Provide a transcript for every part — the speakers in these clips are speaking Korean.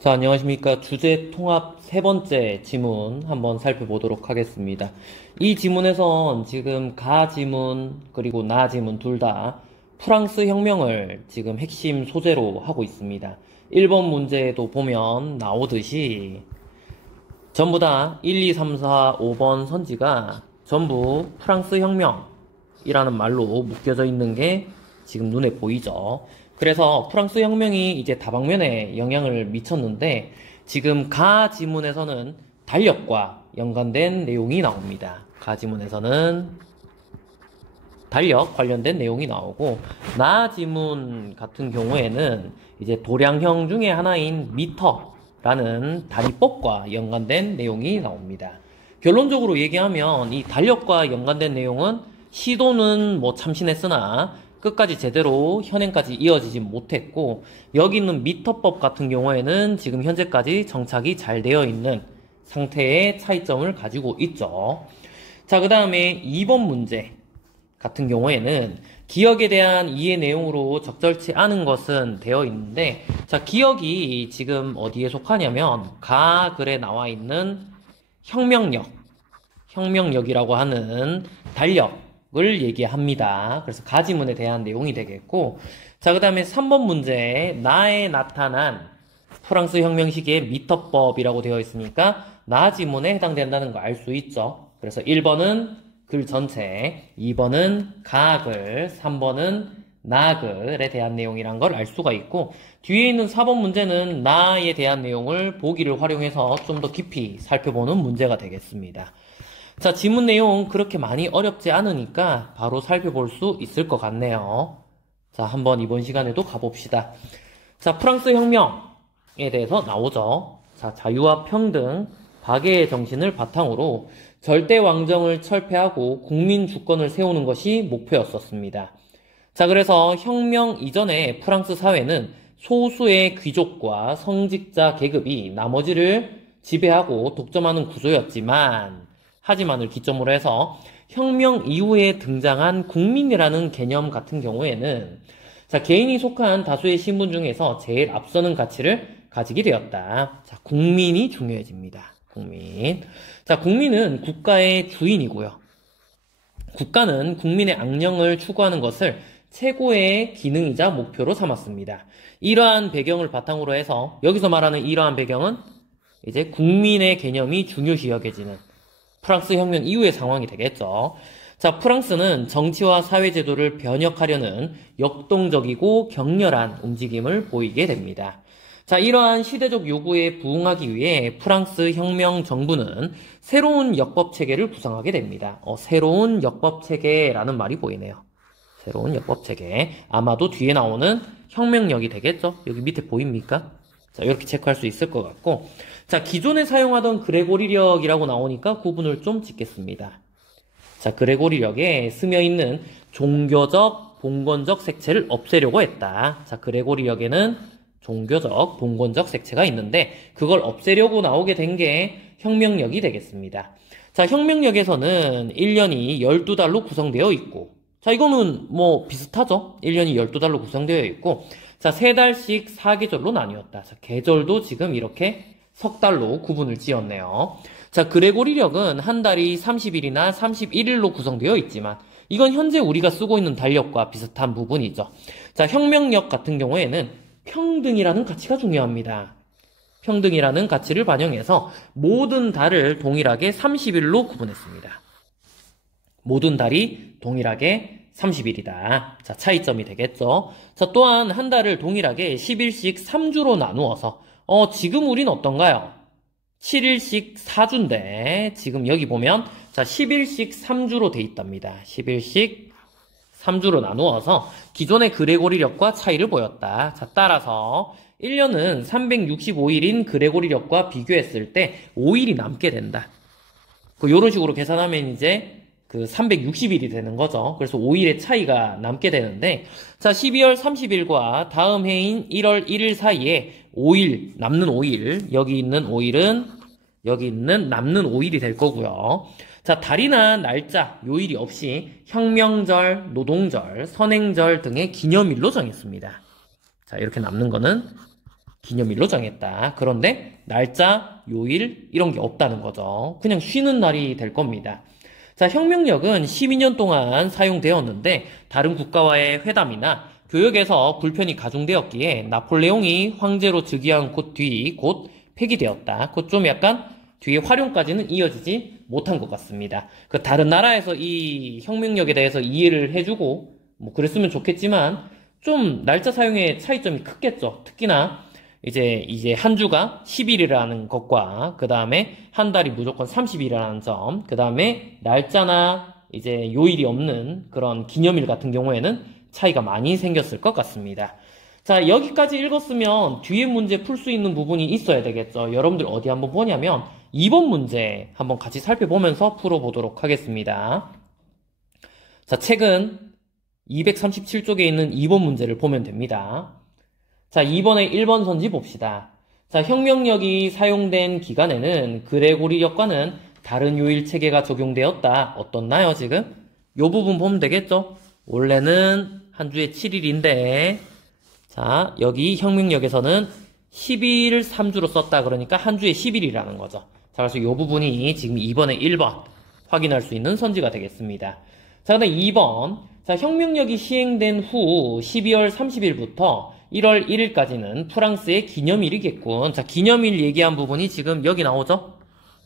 자, 안녕하십니까. 주제 통합 세 번째 지문 한번 살펴보도록 하겠습니다. 이 지문에선 지금 가 지문 그리고 나 지문 둘 다 프랑스 혁명을 지금 핵심 소재로 하고 있습니다. 1번 문제에도 보면 나오듯이 전부 다 1, 2, 3, 4, 5번 선지가 전부 프랑스 혁명이라는 말로 묶여져 있는 게 지금 눈에 보이죠. 그래서 프랑스 혁명이 이제 다방면에 영향을 미쳤는데 지금 가 지문에서는 달력과 연관된 내용이 나옵니다. 가 지문에서는 달력 관련된 내용이 나오고 나 지문 같은 경우에는 이제 도량형 중에 하나인 미터라는 단위법과 연관된 내용이 나옵니다. 결론적으로 얘기하면 이 달력과 연관된 내용은 시도는 뭐 참신했으나 끝까지 제대로 현행까지 이어지지 못했고 여기 있는 미터법 같은 경우에는 지금 현재까지 정착이 잘 되어 있는 상태의 차이점을 가지고 있죠. 자, 그 다음에 2번 문제 같은 경우에는 기억에 대한 이해 내용으로 적절치 않은 것은 되어 있는데 자, 기억이 지금 어디에 속하냐면 가 글에 나와 있는 혁명력이라고 하는 달력 을 얘기합니다. 그래서 가지문에 대한 내용이 되겠고 자, 그 다음에 3번 문제 나에 나타난 프랑스 혁명 시기의 미터법이라고 되어 있으니까 나 지문에 해당된다는 거 알 수 있죠. 그래서 1번은 글 전체, 2번은 가글, 3번은 나글에 대한 내용이란 걸 알 수가 있고 뒤에 있는 4번 문제는 나에 대한 내용을 보기를 활용해서 좀 더 깊이 살펴보는 문제가 되겠습니다. 자, 지문 내용 그렇게 많이 어렵지 않으니까 바로 살펴볼 수 있을 것 같네요. 자, 한번 이번 시간에도 가봅시다. 자, 프랑스 혁명에 대해서 나오죠. 자, 자유와 평등, 박애의 정신을 바탕으로 절대 왕정을 철폐하고 국민 주권을 세우는 것이 목표였었습니다. 자, 그래서 혁명 이전에 프랑스 사회는 소수의 귀족과 성직자 계급이 나머지를 지배하고 독점하는 하지만을 기점으로 해서 혁명 이후에 등장한 국민이라는 개념 같은 경우에는 자, 개인이 속한 다수의 신분 중에서 제일 앞서는 가치를 가지게 되었다. 자, 국민이 중요해집니다. 국민. 자, 국민은 국가의 주인이고요. 국가는 국민의 악령을 추구하는 것을 최고의 기능이자 목표로 삼았습니다. 이러한 배경을 바탕으로 해서 여기서 말하는 이러한 배경은 이제 국민의 개념이 중요시 여겨지는 프랑스 혁명 이후의 상황이 되겠죠. 자, 프랑스는 정치와 사회제도를 변혁하려는 역동적이고 격렬한 움직임을 보이게 됩니다. 자, 이러한 시대적 요구에 부응하기 위해 프랑스 혁명 정부는 새로운 역법체계를 구상하게 됩니다. 새로운 역법체계라는 말이 보이네요. 새로운 역법체계. 아마도 뒤에 나오는 혁명력이 되겠죠? 여기 밑에 보입니까? 자, 이렇게 체크할 수 있을 것 같고 자, 기존에 사용하던 그레고리력이라고 나오니까 구분을 좀 짓겠습니다. 자, 그레고리력에 스며있는 종교적, 봉건적 색채를 없애려고 했다. 자, 그레고리력에는 종교적, 봉건적 색채가 있는데 그걸 없애려고 나오게 된 게 혁명력이 되겠습니다. 자, 혁명력에서는 1년이 12달로 구성되어 있고 자, 이거는 뭐 비슷하죠? 1년이 12달로 구성되어 있고 자, 3달씩 4계절로 나뉘었다. 자, 계절도 지금 이렇게 석 달로 구분을 지었네요. 자, 그레고리력은 한 달이 30일이나 31일로 구성되어 있지만 이건 현재 우리가 쓰고 있는 달력과 비슷한 부분이죠. 자, 혁명력 같은 경우에는 평등이라는 가치가 중요합니다. 평등이라는 가치를 반영해서 모든 달을 동일하게 30일로 구분했습니다. 모든 달이 동일하게 30일이다. 자, 차이점이 되겠죠. 자, 또한 한 달을 동일하게 10일씩 3주로 나누어서 지금 우린 어떤가요? 7일씩 4주인데 지금 여기 보면 자, 10일씩 3주로 돼 있답니다. 10일씩 3주로 나누어서 기존의 그레고리력과 차이를 보였다. 자, 따라서 1년은 365일인 그레고리력과 비교했을 때 5일이 남게 된다. 이런 식으로 계산하면 이제 360일이 되는 거죠. 그래서 5일의 차이가 남게 되는데 자, 12월 30일과 다음 해인 1월 1일 사이에 5일, 남는 5일, 여기 있는 5일은 여기 있는 남는 5일이 될 거고요. 자, 달이나 날짜, 요일이 없이 혁명절, 노동절, 선행절 등의 기념일로 정했습니다. 자, 이렇게 남는 거는 기념일로 정했다. 그런데 날짜, 요일 이런 게 없다는 거죠. 그냥 쉬는 날이 될 겁니다. 자, 혁명력은 12년 동안 사용되었는데 다른 국가와의 회담이나 교역에서 불편이 가중되었기에 나폴레옹이 황제로 즉위한 곧 폐기되었다. 곧 좀 약간 뒤에 활용까지는 이어지지 못한 것 같습니다. 그 다른 나라에서 이 혁명력에 대해서 이해를 해주고 뭐 그랬으면 좋겠지만 좀 날짜 사용에 차이점이 크겠죠. 특히나 이제 한 주가 10일이라는 것과 그 다음에 한 달이 무조건 30일이라는 점, 그 다음에 날짜나 이제 요일이 없는 그런 기념일 같은 경우에는 차이가 많이 생겼을 것 같습니다. 자, 여기까지 읽었으면 뒤에 문제 풀 수 있는 부분이 있어야 되겠죠. 여러분들 어디 한번 보냐면 2번 문제 한번 같이 살펴보면서 풀어보도록 하겠습니다. 자, 책은 237쪽에 있는 2번 문제를 보면 됩니다. 자, 2번에 1번 선지 봅시다. 자, 혁명력이 사용된 기간에는 그레고리력과는 다른 요일 체계가 적용되었다. 어떻나요, 지금? 요 부분 보면 되겠죠? 원래는 한 주에 7일인데, 자, 여기 혁명력에서는 10일 3주로 썼다. 그러니까 한 주에 10일이라는 거죠. 자, 그래서 요 부분이 지금 2번에 1번 확인할 수 있는 선지가 되겠습니다. 자, 그다음 2번. 자, 혁명력이 시행된 후 12월 30일부터 1월 1일까지는 프랑스의 기념일이겠군. 자, 기념일 얘기한 부분이 지금 여기 나오죠?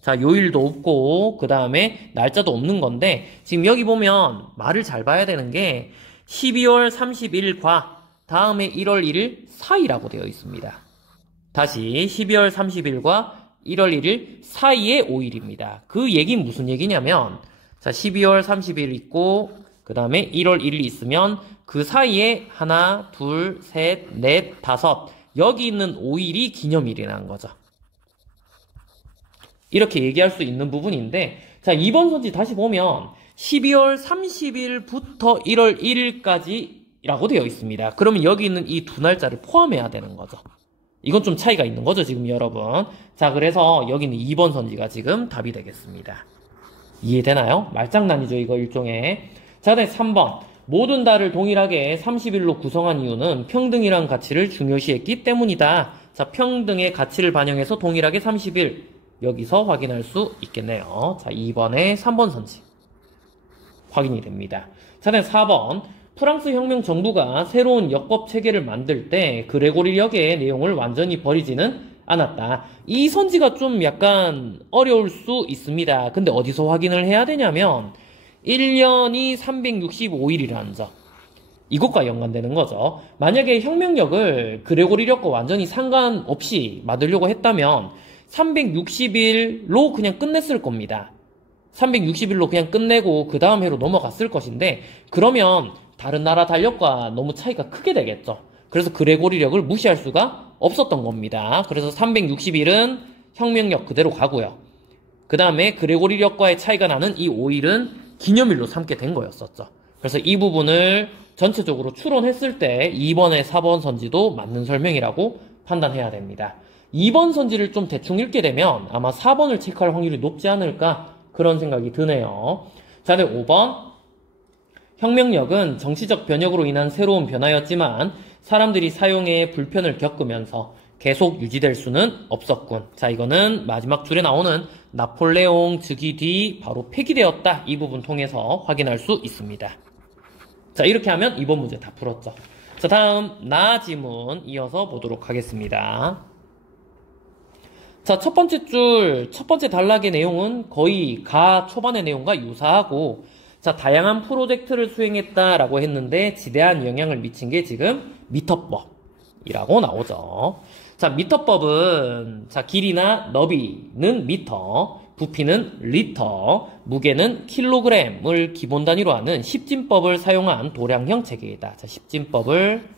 자, 요일도 없고, 그 다음에 날짜도 없는 건데, 지금 여기 보면 말을 잘 봐야 되는 게 12월 30일과 다음에 1월 1일 사이라고 되어 있습니다. 다시 12월 30일과 1월 1일 사이의 5일입니다. 그 얘기는 무슨 얘기냐면, 자, 12월 30일 있고, 그 다음에 1월 1일 있으면 그 사이에 하나, 둘, 셋, 넷, 다섯 여기 있는 5일이 기념일이라는 거죠. 이렇게 얘기할 수 있는 부분인데 자, 2번 선지 다시 보면 12월 30일부터 1월 1일까지라고 되어 있습니다. 그러면 여기 있는 이 두 날짜를 포함해야 되는 거죠. 이건 좀 차이가 있는 거죠, 지금 여러분. 자, 그래서 여기는 2번 선지가 지금 답이 되겠습니다. 이해되나요? 말장난이죠, 이거 일종의. 자, 다음 3번. 모든 달을 동일하게 30일로 구성한 이유는 평등이란 가치를 중요시했기 때문이다. 자, 평등의 가치를 반영해서 동일하게 30일. 여기서 확인할 수 있겠네요. 자, 2번에 3번 선지. 확인이 됩니다. 자, 다음 4번. 프랑스 혁명 정부가 새로운 역법 체계를 만들 때 그레고리력의 내용을 완전히 버리지는 않았다. 이 선지가 좀 약간 어려울 수 있습니다. 근데 어디서 확인을 해야 되냐면 1년이 365일이라는 점. 이것과 연관되는 거죠. 만약에 혁명력을 그레고리력과 완전히 상관없이 만들려고 했다면 360일로 그냥 끝냈을 겁니다. 360일로 그냥 끝내고 그 다음 해로 넘어갔을 것인데 그러면 다른 나라 달력과 너무 차이가 크게 되겠죠. 그래서 그레고리력을 무시할 수가 없었던 겁니다. 그래서 360일은 혁명력 그대로 가고요. 그 다음에 그레고리력과의 차이가 나는 이 5일은 기념일로 삼게 된 거였었죠. 그래서 이 부분을 전체적으로 추론했을 때 2번에 4번 선지도 맞는 설명이라고 판단해야 됩니다. 2번 선지를 좀 대충 읽게 되면 아마 4번을 체크할 확률이 높지 않을까 그런 생각이 드네요. 자, 네, 5번. 혁명력은 정치적 변혁으로 인한 새로운 변화였지만 사람들이 사용에 불편을 겪으면서 계속 유지될 수는 없었군. 자, 이거는 마지막 줄에 나오는 나폴레옹 즉위 뒤 바로 폐기되었다. 이 부분 통해서 확인할 수 있습니다. 자, 이렇게 하면 이번 문제 다 풀었죠. 자, 다음 나 지문 이어서 보도록 하겠습니다. 자, 첫 번째 단락의 내용은 거의 가 초반의 내용과 유사하고 자, 다양한 프로젝트를 수행했다라고 했는데 지대한 영향을 미친 게 지금 미터법이라고 나오죠. 자, 미터법은 자, 길이나 너비는 미터, 부피는 리터, 무게는 킬로그램을 기본 단위로 하는 십진법을 사용한 도량형 체계이다. 자, 십진법을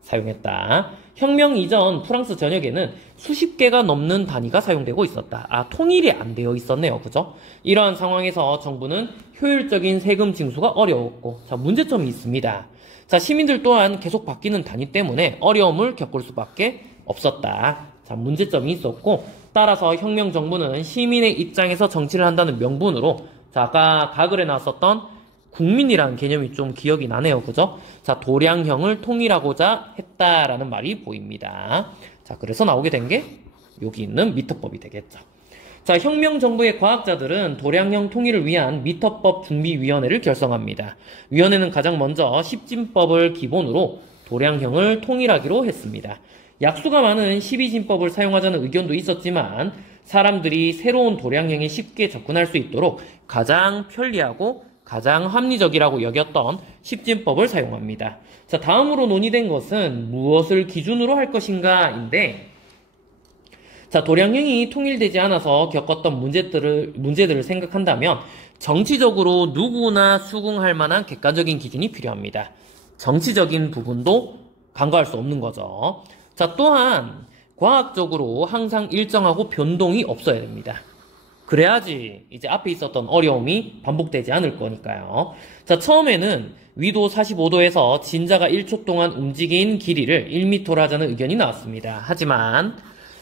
사용했다. 혁명 이전 프랑스 전역에는 수십 개가 넘는 단위가 사용되고 있었다. 아, 통일이 안 되어 있었네요. 그죠? 이러한 상황에서 정부는 효율적인 세금 징수가 어려웠고, 자, 문제점이 있습니다. 자, 시민들 또한 계속 바뀌는 단위 때문에 어려움을 겪을 수밖에 없었다. 자, 문제점이 있었고, 따라서 혁명 정부는 시민의 입장에서 정치를 한다는 명분으로, 자, 아까 가글에 나왔었던 국민이라는 개념이 좀 기억이 나네요. 그죠? 자, 도량형을 통일하고자 했다라는 말이 보입니다. 자, 그래서 나오게 된 게 여기 있는 미터법이 되겠죠. 자, 혁명 정부의 과학자들은 도량형 통일을 위한 미터법 준비위원회를 결성합니다. 위원회는 가장 먼저 십진법을 기본으로 도량형을 통일하기로 했습니다. 약수가 많은 12진법을 사용하자는 의견도 있었지만 사람들이 새로운 도량형에 쉽게 접근할 수 있도록 가장 편리하고 가장 합리적이라고 여겼던 십진법을 사용합니다. 자, 다음으로 논의된 것은 무엇을 기준으로 할 것인가인데, 자, 도량형이 통일되지 않아서 겪었던 문제들을 생각한다면 정치적으로 누구나 수긍할 만한 객관적인 기준이 필요합니다. 정치적인 부분도 간과할 수 없는 거죠. 자, 또한 과학적으로 항상 일정하고 변동이 없어야 됩니다. 그래야지 이제 앞에 있었던 어려움이 반복되지 않을 거니까요. 자, 처음에는 위도 45도에서 진자가 1초 동안 움직인 길이를 1m로 하자는 의견이 나왔습니다. 하지만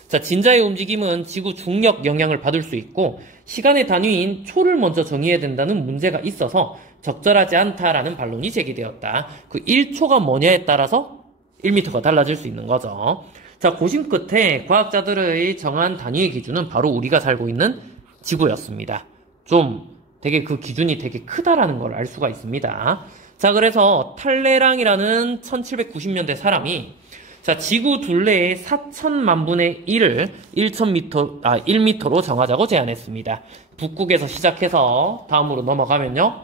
자, 진자의 움직임은 지구 중력 영향을 받을 수 있고 시간의 단위인 초를 먼저 정의해야 된다는 문제가 있어서 적절하지 않다라는 반론이 제기되었다. 그 1초가 뭐냐에 따라서 1m가 달라질 수 있는 거죠. 자, 고심 끝에 과학자들의 정한 단위의 기준은 바로 우리가 살고 있는 지구였습니다. 좀 되게 그 기준이 되게 크다라는 걸 알 수가 있습니다. 자, 그래서 탈레랑이라는 1790년대 사람이 자, 지구 둘레의 4천만 분의 1을 1m로 정하자고 제안했습니다. 북극에서 시작해서 다음으로 넘어가면요.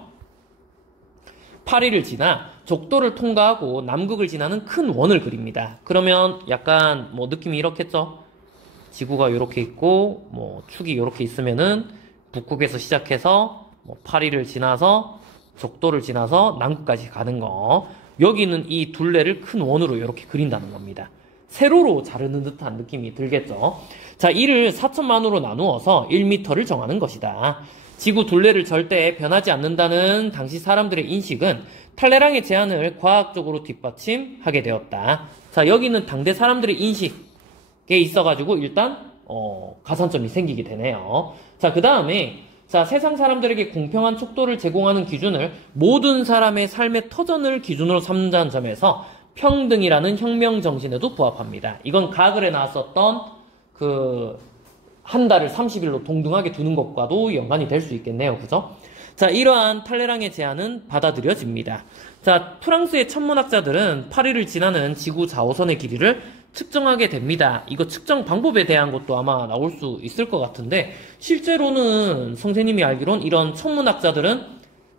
파리를 지나 적도를 통과하고 남극을 지나는 큰 원을 그립니다. 그러면 약간 뭐 느낌이 이렇겠죠? 지구가 이렇게 있고 뭐 축이 이렇게 있으면은 북극에서 시작해서 뭐 파리를 지나서 적도를 지나서 남극까지 가는 거. 여기는 이 둘레를 큰 원으로 이렇게 그린다는 겁니다. 세로로 자르는 듯한 느낌이 들겠죠? 자, 이를 4천만으로 나누어서 1m를 정하는 것이다. 지구 둘레를 절대 변하지 않는다는 당시 사람들의 인식은 탈레랑의 제안을 과학적으로 뒷받침하게 되었다. 자, 여기는 당대 사람들의 인식에 있어가지고 일단 가산점이 생기게 되네요. 자, 그 다음에 자, 세상 사람들에게 공평한 척도를 제공하는 기준을 모든 사람의 삶의 터전을 기준으로 삼자는 점에서 평등이라는 혁명 정신에도 부합합니다. 이건 가글에 나왔었던 한 달을 30일로 동등하게 두는 것과도 연관이 될 수 있겠네요. 그죠? 자, 이러한 탈레랑의 제안은 받아들여집니다. 자, 프랑스의 천문학자들은 파리를 지나는 지구 좌우선의 길이를 측정하게 됩니다. 이거 측정 방법에 대한 것도 아마 나올 수 있을 것 같은데 실제로는 선생님이 알기론 이런 천문학자들은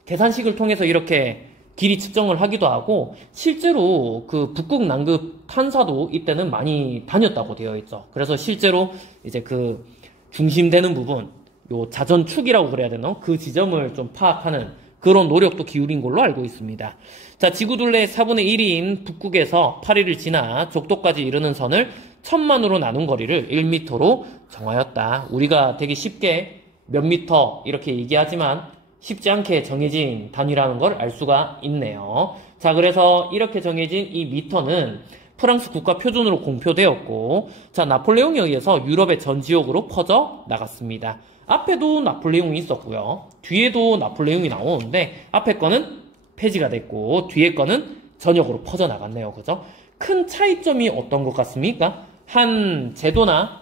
계산식을 통해서 이렇게 길이 측정을 하기도 하고 실제로 그 북극 남극 탐사도 이때는 많이 다녔다고 되어 있죠. 그래서 실제로 이제 그 중심되는 부분, 요 자전축이라고 그래야 되나? 그 지점을 좀 파악하는 그런 노력도 기울인 걸로 알고 있습니다. 자, 지구 둘레의 4분의 1인 북극에서 파리를 지나 적도까지 이르는 선을 1000만으로 나눈 거리를 1m로 정하였다. 우리가 되게 쉽게 몇 미터 이렇게 얘기하지만 쉽지 않게 정해진 단위라는 걸 알 수가 있네요. 자, 그래서 이렇게 정해진 이 미터는 프랑스 국가 표준으로 공표되었고, 자, 나폴레옹에 의해서 유럽의 전 지역으로 퍼져 나갔습니다. 앞에도 나폴레옹이 있었고요. 뒤에도 나폴레옹이 나오는데 앞에 거는 폐지가 됐고 뒤에 거는 전역으로 퍼져 나갔네요. 그죠? 큰 차이점이 어떤 것 같습니까? 한 제도나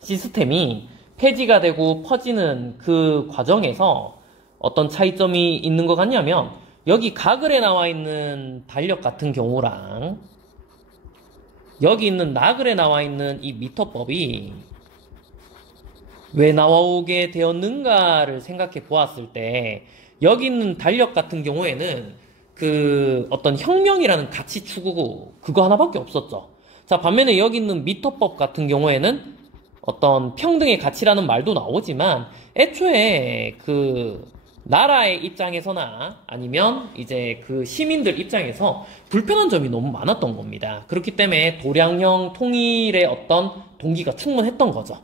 시스템이 폐지가 되고 퍼지는 그 과정에서 어떤 차이점이 있는 것 같냐면 여기 가글에 나와 있는 달력 같은 경우랑 여기 있는 나글에 나와 있는 이 미터법이 왜 나오게 되었는가를 생각해 보았을 때 여기 있는 달력 같은 경우에는 그 어떤 혁명이라는 가치 추구고 그거 하나밖에 없었죠. 자, 반면에 여기 있는 미터법 같은 경우에는 어떤 평등의 가치라는 말도 나오지만 애초에 그 나라의 입장에서나 아니면 이제 그 시민들 입장에서 불편한 점이 너무 많았던 겁니다. 그렇기 때문에 도량형 통일의 어떤 동기가 충분했던 거죠.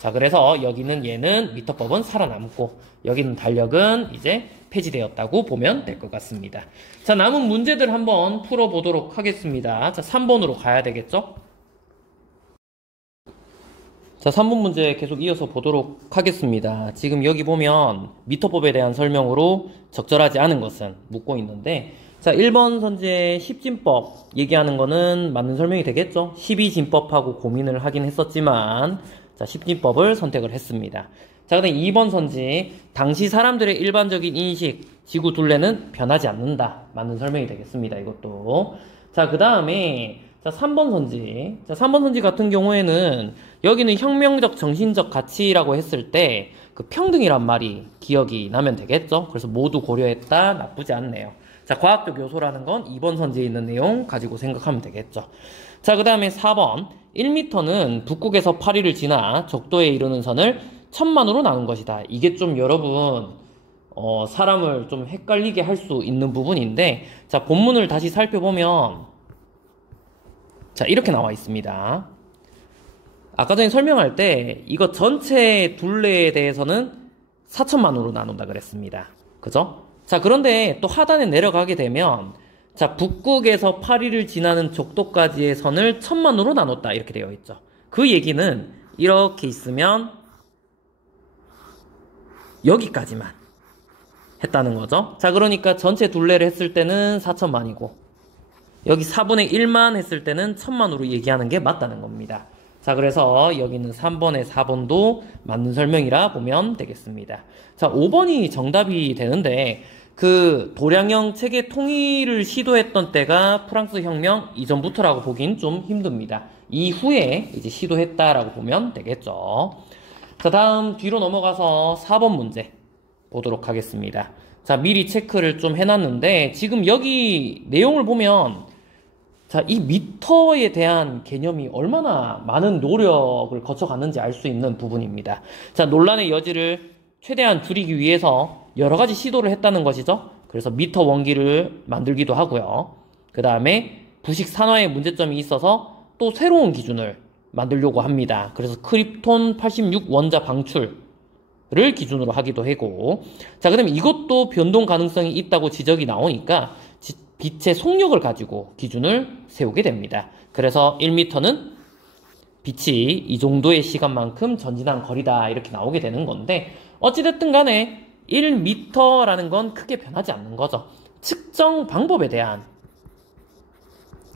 자, 그래서 여기는 얘는 미터법은 살아남고 여기는 달력은 이제 폐지되었다고 보면 될 것 같습니다. 자, 남은 문제들 한번 풀어보도록 하겠습니다. 자, 3번으로 가야 되겠죠? 자, 3번 문제 계속 이어서 보도록 하겠습니다. 지금 여기 보면 미터법에 대한 설명으로 적절하지 않은 것은 묻고 있는데, 자, 1번 선지의 10진법 얘기하는 거는 맞는 설명이 되겠죠? 12진법하고 고민을 하긴 했었지만, 자, 10진법을 선택을 했습니다. 자, 그다음 2번 선지, 당시 사람들의 일반적인 인식, 지구 둘레는 변하지 않는다. 맞는 설명이 되겠습니다. 이것도. 자, 그 다음에, 자, 3번 선지. 자, 3번 선지 같은 경우에는 여기는 혁명적 정신적 가치라고 했을 때 그 평등이란 말이 기억이 나면 되겠죠? 그래서 모두 고려했다. 나쁘지 않네요. 자, 과학적 요소라는 건 2번 선지에 있는 내용 가지고 생각하면 되겠죠. 자, 그 다음에 4번. 1m는 북극에서 파리를 지나 적도에 이르는 선을 1000만으로 나눈 것이다. 이게 좀 여러분, 사람을 좀 헷갈리게 할 수 있는 부분인데, 자, 본문을 다시 살펴보면, 자, 이렇게 나와 있습니다. 아까 전에 설명할 때 이거 전체 둘레에 대해서는 4천만으로 나눈다 그랬습니다. 그죠? 자, 그런데 또 하단에 내려가게 되면 자, 북극에서 파리를 지나는 적도까지의 선을 1000만으로 나눴다 이렇게 되어 있죠. 그 얘기는 이렇게 있으면 여기까지만 했다는 거죠. 자, 그러니까 전체 둘레를 했을 때는 4천만이고 여기 4분의 1만 했을 때는 1000만으로 얘기하는 게 맞다는 겁니다. 자, 그래서 여기는 3번에 4번도 맞는 설명이라 보면 되겠습니다. 자, 5번이 정답이 되는데 그 도량형 체계 통일을 시도했던 때가 프랑스 혁명 이전부터라고 보긴 좀 힘듭니다. 이후에 이제 시도했다라고 보면 되겠죠. 자, 다음 뒤로 넘어가서 4번 문제 보도록 하겠습니다. 자, 미리 체크를 좀 해놨는데 지금 여기 내용을 보면 자, 이 미터에 대한 개념이 얼마나 많은 노력을 거쳐갔는지 알 수 있는 부분입니다. 자, 논란의 여지를 최대한 줄이기 위해서 여러 가지 시도를 했다는 것이죠. 그래서 미터 원기를 만들기도 하고요. 그 다음에 부식 산화의 문제점이 있어서 또 새로운 기준을 만들려고 합니다. 그래서 크립톤 86 원자 방출을 기준으로 하기도 하고, 자, 그 다음에 이것도 변동 가능성이 있다고 지적이 나오니까 빛의 속력을 가지고 기준을 세우게 됩니다. 그래서 1m는 빛이 이 정도의 시간만큼 전진한 거리다 이렇게 나오게 되는 건데 어찌됐든 간에 1m라는 건 크게 변하지 않는 거죠. 측정 방법에 대한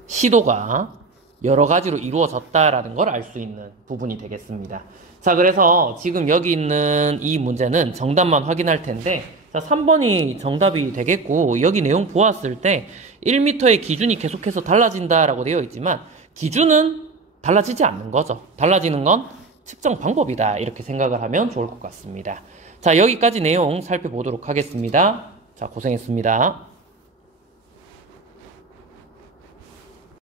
시도가 여러 가지로 이루어졌다라는 걸 알 수 있는 부분이 되겠습니다. 자, 그래서 지금 여기 있는 이 문제는 정답만 확인할 텐데 자, 3번이 정답이 되겠고 여기 내용 보았을 때 1m의 기준이 계속해서 달라진다라고 되어 있지만 기준은 달라지지 않는 거죠. 달라지는 건 측정 방법이다 이렇게 생각을 하면 좋을 것 같습니다. 자, 여기까지 내용 살펴보도록 하겠습니다. 자, 고생했습니다.